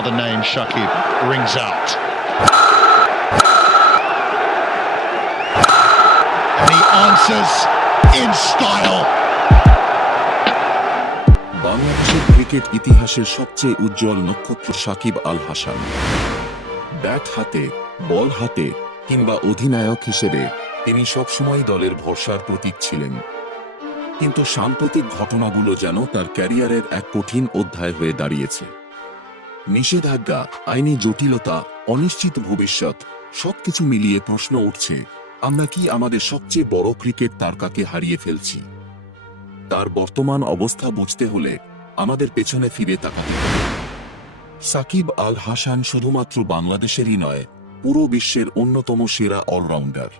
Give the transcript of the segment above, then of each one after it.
Now the name Shakib rings out. And he answers in style. বাংলাদেশের cricket ইতিহাসের সবচেয়ে উজ্জ্বল নক্ষত্র সাকিব আল হাসান ব্যাট হাতে, বল হাতে, কিংবা অধিনায়ক হিসেবে তিনি সবসময় দলের ভরসার প্রতীক ছিলেন কিন্তু সাম্প্রতিক ঘটনাগুলো যেন তার ক্যারিয়ারের এক কঠিন অধ্যায় হয়ে দাঁড়িয়েছে নিষেধাজ্ঞা, আইনি জটিলতা, অনিশ্চিত ভবিষ্যৎ, সবকিছু মিলিয়ে প্রশ্ন উঠছে, আমরা কি আমাদের সবচেয়ে বড় ক্রিকেট তারকাকে হারিয়ে ফেলছি? তার বর্তমান অবস্থা বুঝতে হলে আমাদের পেছনে ফিরে তাকাতে সাকিব আল হাসান শুধুমাত্র বাংলাদেশেরই নয়, পুরো বিশ্বের অন্যতম সেরা অলরাউন্ডার।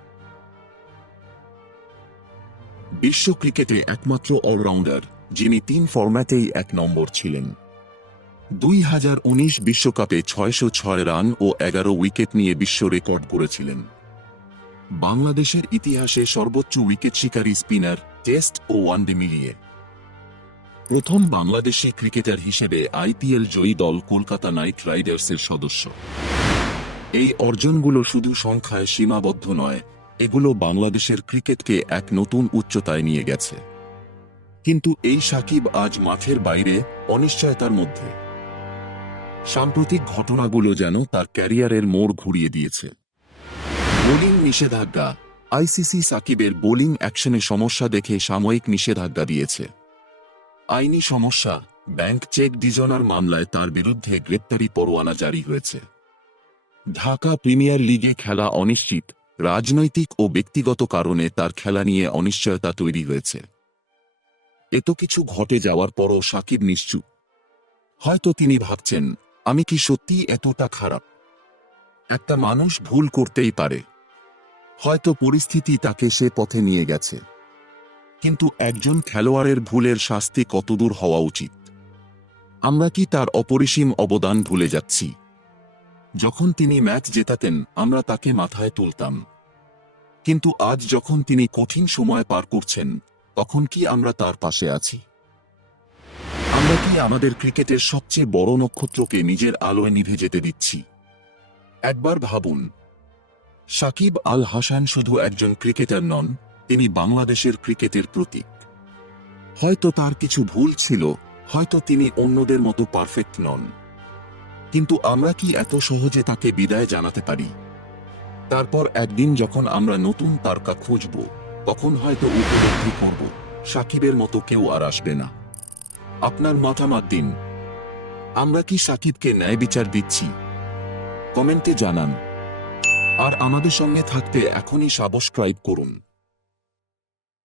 বিশ্ব ক্রিকেটে একমাত্র অলরাউন্ডার, যিনি তিন ফরম্যাটেই এক নম্বর ছিলেন। দুই হাজার উনিশ বিশ্বকাপে ছয়শো ছয় রান ও এগারো উইকেট নিয়ে বিশ্ব রেকর্ড করেছিলেন। বাংলাদেশের ইতিহাসে সর্বোচ্চ উইকেট শিকারী স্পিনার টেস্ট ও ওয়ানডে মিলিয়ে। প্রথম বাংলাদেশি ক্রিকেটার হিসেবে আইপিএল জয়ী দল কলকাতা নাইট রাইডার্সের সদস্য। এই অর্জনগুলো শুধু সংখ্যায় সীমাবদ্ধ নয়, এগুলো বাংলাদেশের ক্রিকেটকে এক নতুন উচ্চতায় নিয়ে গেছে। কিন্তু এই সাকিব আজ মাঠের বাইরে, অনিশ্চয়তার মধ্যে। সাম্প্রতিক ঘটনাগুলো যেন তার ক্যারিয়ারের মোড় ঘুরিয়ে দিয়েছে। বোলিং নিষেধাজ্ঞা। আইসিসি সাকিবের বোলিং অ্যাকশনে সমস্যা দেখে সাময়িক নিষেধাজ্ঞা দিয়েছে। আইনি সমস্যা। ব্যাংক চেক ডিজনার মামলায় তার বিরুদ্ধে গ্রেপ্তারি পরোয়ানা জারি হয়েছে। ঢাকা প্রিমিয়ার লিগে খেলা অনিশ্চিত। রাজনৈতিক ও ব্যক্তিগত কারণে তার খেলা নিয়ে অনিশ্চয়তা তৈরি হয়েছে। এত কিছু ঘটে যাওয়ার পরও সাকিব নিশ্চুপ। হয়তো তিনি ভাবছেন আমি কি সত্যি এতটা খারাপ? একটা মানুষ ভুল করতেই পারে। হয়তো পরিস্থিতি তাকে সে পথে নিয়ে গেছে। কিন্তু একজন খেলোয়াড়ের ভুলের শাস্তি কতদূর হওয়া উচিত? আমরা কি তার অপরিসীম অবদান ভুলে যাচ্ছি? যখন তিনি ম্যাচ জেতাতেন, আমরা তাকে মাথায় তুলতাম। কিন্তু আজ যখন তিনি কঠিন সময় পার করছেন, তখন কি আমরা তার পাশে আছি? আমাদের ক্রিকেটের সবচেয়ে বড় নক্ষত্রকে নিজের আলোয় নিভে যেতে দিচ্ছি। একবার ভাবুন, সাকিব আল হাসান শুধু একজন ক্রিকেটার নন, তিনি বাংলাদেশের ক্রিকেটের প্রতীক। হয়তো তার কিছু ভুল ছিল, হয়তো তিনি অন্যদের মতো পারফেক্ট নন। কিন্তু আমরা কি এত সহজে তাকে বিদায় জানাতে পারি? তারপর একদিন যখন আমরা নতুন তারকা খুঁজব, তখন হয়তো উপলব্ধি করব, সাকিবের মতো কেউ আর আসবে না। আপনার মতামত দিন। আমরা কি সাকিবকে ন্যায় বিচার দিচ্ছি? কমেন্টে জানান। আর আমাদের সঙ্গে থাকতে এখনই সাবস্ক্রাইব করুন।